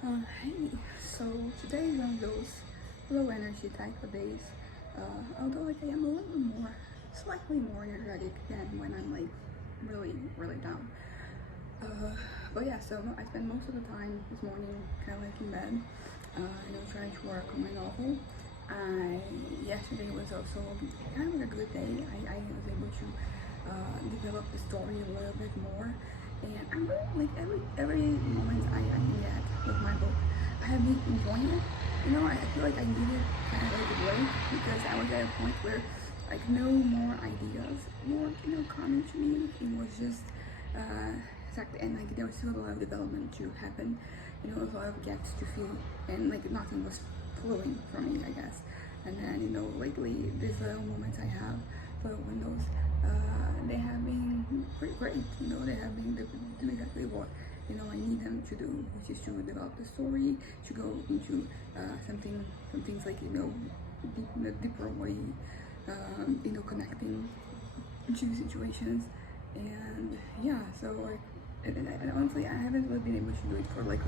Hey, so today is one of those low energy type of days. Although like I am a little more, slightly more energetic than when I'm like really down. But yeah, so I spent most of the time this morning kind of like in bed, trying to work on my novel. Yesterday was also kind of like a good day. I was able to develop the story a little bit more. And I'm really, like every moment I can get with my book, I have been enjoying it. I feel like I needed kind of like a break because I was at a point where like no more ideas, more coming to me. It was just exactly, and like there was still a lot of development to happen. A lot of gaps to fill, and like nothing was flowing for me, I guess. And then lately these little moments I have, little windows, they have been pretty great. They have been doing exactly what I need them to do, which is to develop the story, to go into some things like deep, in a deeper way, connecting to situations, and yeah. So like, and honestly, I haven't really been able to do it for like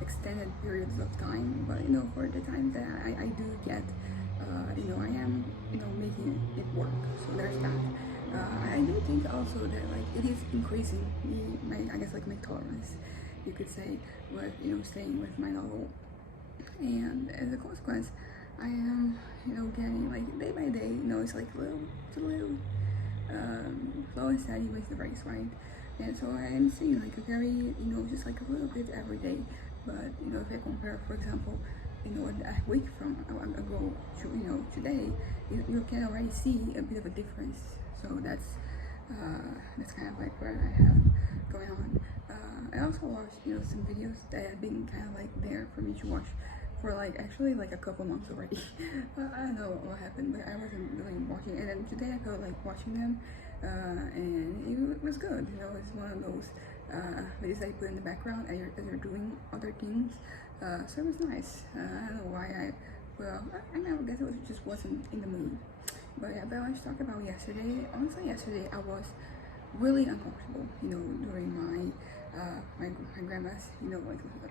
extended periods of time, but for the time that I do get, I am making it work. So there's that. I do think also that like it is increasing my I guess like my tolerance, you could say, with staying with my novel, and as a consequence, I am getting like day by day. It's like it's a little slow and steady with the race, right? And so I am seeing like a very just like a little bit every day. But if I compare, for example, a week from ago to today, you can already see a bit of a difference. So that's kind of like what I have going on. I also watched some videos that have been kind of like there for me to watch for like actually like a couple months already. I don't know what happened, but I wasn't really watching. And then today I felt like watching them, and it was good. It's one of those videos I put in the background as you're doing other things. So it was nice. I don't know why I know, I guess it just wasn't in the mood. But yeah, but let's talk about yesterday. Honestly, yesterday I was really uncomfortable. During my grandma's.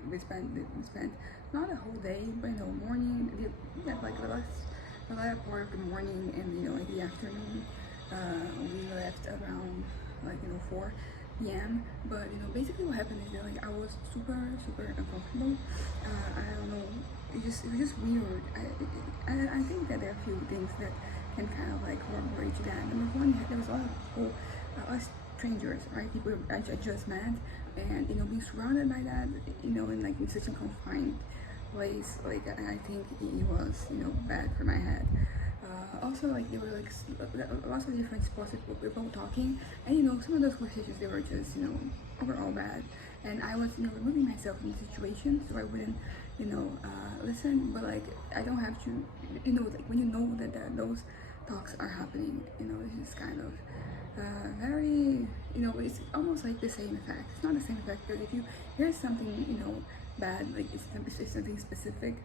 We spent not a whole day, but morning, like the latter part of the morning, and like the afternoon. We left around like 4 p.m. But basically what happened is that like I was super uncomfortable. I don't know. It was just weird. I think that there are a few things that can kind of like corroborate to that. Number one, there was a lot of people, us strangers, right? People I just met, and being surrounded by that, in like in such a confined place, like I think it was bad for my head. Also, like there were like lots of different spots with people talking, and some of those conversations, they were just overall bad, and I was removing myself from the situation so I wouldn't listen. But like I don't have to, like when that those talks are happening, it's just kind of very, it's almost like the same effect. It's not the same effect, because if you hear something bad, like it's something specific,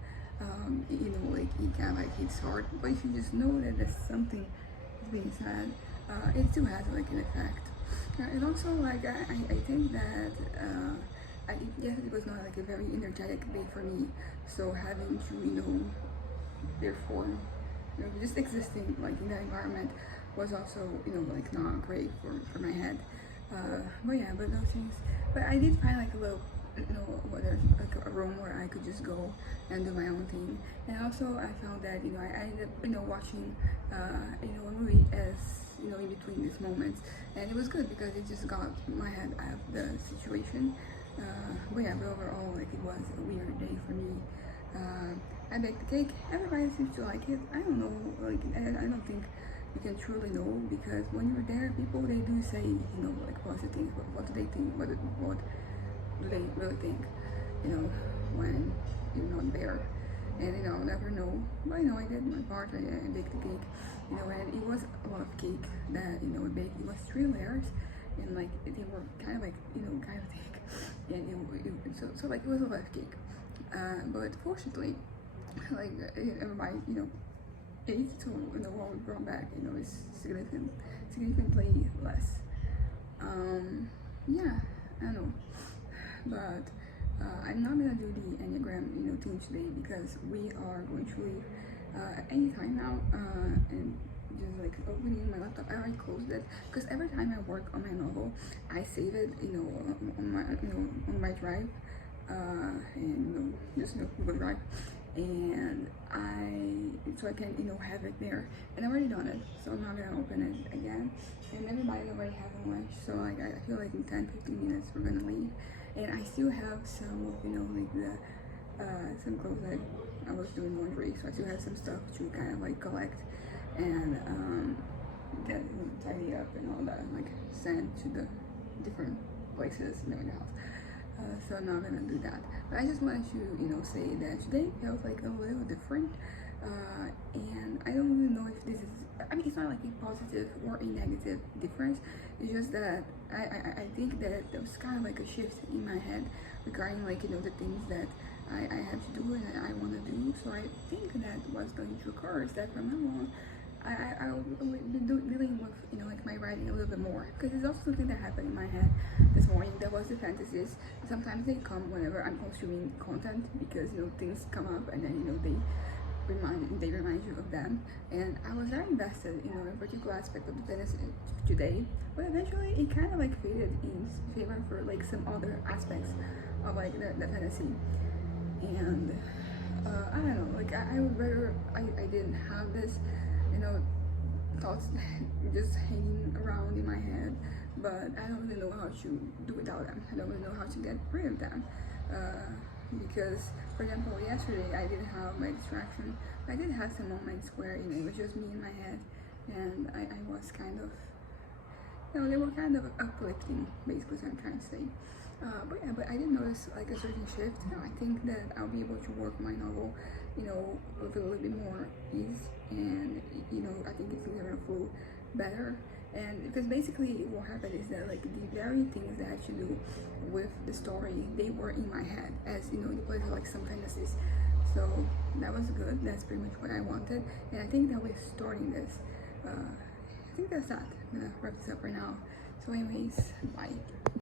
like it kind of like hits hard. But if you just know that there's something is being said, it still has like an effect. And also like I think that yes, it was not like a very energetic day for me. So having to therefore just existing like in that environment was also like not great for my head. But yeah, but those things. But I did find like a little where there's like a room where I could just go and do my own thing. And also I found that I ended up watching a movie as in between these moments, and it was good because it just got my head out of the situation. But yeah, but overall like it was a weird day for me. I baked the cake. Everybody seems to like it. I don't know, like I don't think you can truly know, because when you're there, people, they do say like positive things, but what do they think? What do they really think? When you're not there, and I'll never know. But I did my part. I baked the cake. And it was a lot of cake that we baked. It was 3 layers, and like they were kind of like kind of thick, and so like it was a lot of cake. But fortunately, like everybody ate, so what we brought back is significantly less. Yeah, I don't know, but I'm not gonna do the Enneagram doing today because we are going to leave any time now, and just like opening my laptop, I already closed it because every time I work on my novel, I save it, on my drive, and just Google Drive, and so I can have it there, and I already done it, so I'm not gonna open it again. And everybody's already having lunch, so like I feel like in 10-15 minutes we're gonna leave, and I still have some of like the some clothes that I was doing laundry, so I still have some stuff to kind of like collect and get tidy up and all that, like send to the different places in the house. So I'm not gonna do that. But I just wanted to, say that today felt like a little different. And I don't really know if this is, it's not like a positive or a negative difference. It's just that I think that there was kind of like a shift in my head regarding like, the things that I have to do and I want to do. So I think that what's going to occur is that from now on, I will be dealing with like my writing a little bit more, because it's also something that happened in my head this morning. There was the fantasies. Sometimes they come whenever I'm consuming content, because things come up and then they remind you of them. And I was very invested in a particular aspect of the fantasy today, but eventually it kind of like faded in favor for like some other aspects of like the fantasy. And I don't know, like I would rather I didn't have this thoughts just hanging around in my head, but I don't really know how to do without them. I don't really know how to get rid of them, because for example yesterday I didn't have my distraction. I did have some moments where it was just me in my head, and I was kind of, they were kind of uplifting, basically, what I'm trying to say. But I did notice like a certain shift. I think that I'll be able to work my novel, with a little bit more ease, and I think it's gonna flow better. And because basically what happened is that like the very things that I had to do with the story, they were in my head, as the place like some fantasies. So that was good. That's pretty much what I wanted, and I think that we're starting this. I think that's that. I'm gonna wrap this up right now. So anyways, bye.